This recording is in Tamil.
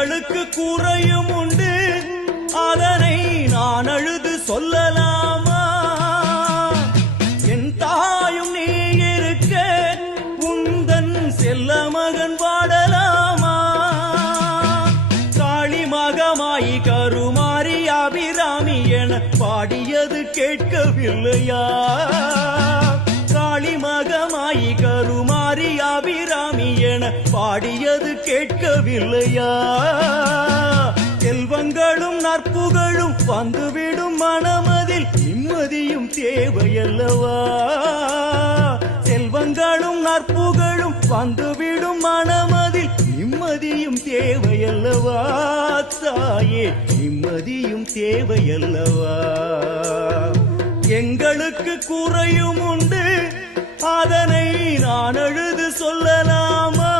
எங்களுக்கு குறையும் உண்டு, அதனை நான் அழுது சொல்லலாமா? என் தாயும் நீ இருக்க உந்தன் செல்ல மகன் பாடலாமா? காளி மகமாயி கருமாரி அபிராமி என பாடியது கேட்கவில்லையா? காளி மகமாயி கருமாரி அபிராமி என பாடியது கேட்கவில்லையா? செல்வங்களும் நற்புகழும் வந்துவிடும் மனமதில் நிம்மதியும் தேவையல்லவா? செல்வங்களும் நற்புகழும் வந்துவிடும் மனமதில் நிம்மதியும் தேவையல்லவா? தாயே நிம்மதியும் தேவையல்லவா? எங்களுக்கு குறையும் உண்டு, அதனை நான் அழுது சொல்லலாமா?